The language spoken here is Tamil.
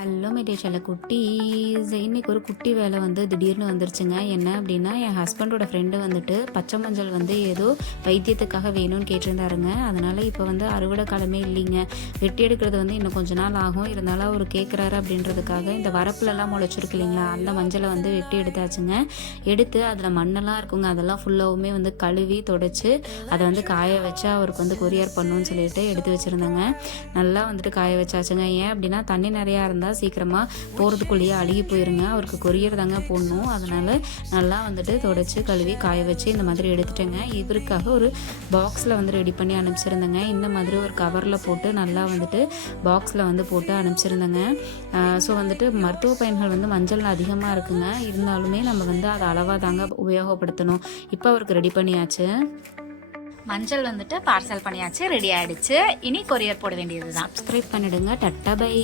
ஹலோ மெடேஷில் குட்டீஸ், இன்றைக்கி ஒரு குட்டி வேலை வந்து திடீர்னு வந்துருச்சுங்க. என்ன அப்படின்னா, என் ஹஸ்பண்டோட ஃப்ரெண்டு வந்துட்டு பச்சை மஞ்சள் வந்து ஏதோ வைத்தியத்துக்காக வேணும்னு கேட்டிருந்தாருங்க. அதனால் இப்போ வந்து அறுவடை காலமே இல்லைங்க, வெட்டி எடுக்கிறது வந்து இன்னும் கொஞ்ச நாள் ஆகும். இருந்தாலும் அவர் கேட்குறாரு அப்படின்றதுக்காக இந்த வரப்புலலாம் முளைச்சிருக்கு இல்லைங்களா, அந்த மஞ்சளை வந்து வெட்டி எடுத்தாச்சுங்க. எடுத்து அதில் மண்ணெல்லாம் இருக்குங்க, அதெல்லாம் ஃபுல்லாகவுமே வந்து கழுவி தொடச்சி அதை வந்து காய வச்சு அவருக்கு வந்து கொரியர் பண்ணணும்னு சொல்லிட்டு எடுத்து வச்சுருந்தேங்க. நல்லா வந்துட்டு காய வச்சாச்சுங்க. ஏன் அப்படின்னா தண்ணி நிறையா இருந்தால் சீக்கிரமாக போகிறதுக்குள்ளேயே அழுகி போயிருங்க. அவருக்கு கொரியர் தாங்க போடணும். அதனால் நல்லா வந்துட்டு தொடச்சி கழுவி காய வச்சு இந்த மாதிரி எடுத்துட்டேங்க. இவருக்காக ஒரு பாக்ஸில் வந்து ரெடி பண்ணி அனுப்பிச்சிருந்தேங்க. இந்த மாதிரி ஒரு கவரில் போட்டு நல்லா வந்துட்டு பாக்ஸில் வந்து போட்டு அனுப்பிச்சிருந்தேங்க. ஸோ வந்துட்டு மருத்துவ பயன்கள் வந்து மஞ்சள் அதிகமாக இருக்குங்க. இருந்தாலுமே நம்ம வந்து அதை அளவாக தாங்க உபயோகப்படுத்தணும். இப்போ அவருக்கு ரெடி பண்ணியாச்சு. மஞ்சள் வந்துட்டு பார்சல் பண்ணியாச்சு, ரெடி ஆயிடுச்சு. இனி கொரியர் போட வேண்டியது தான். சப்ஸ்கிரைப் பண்ணிடுங்க. Ta-ta by.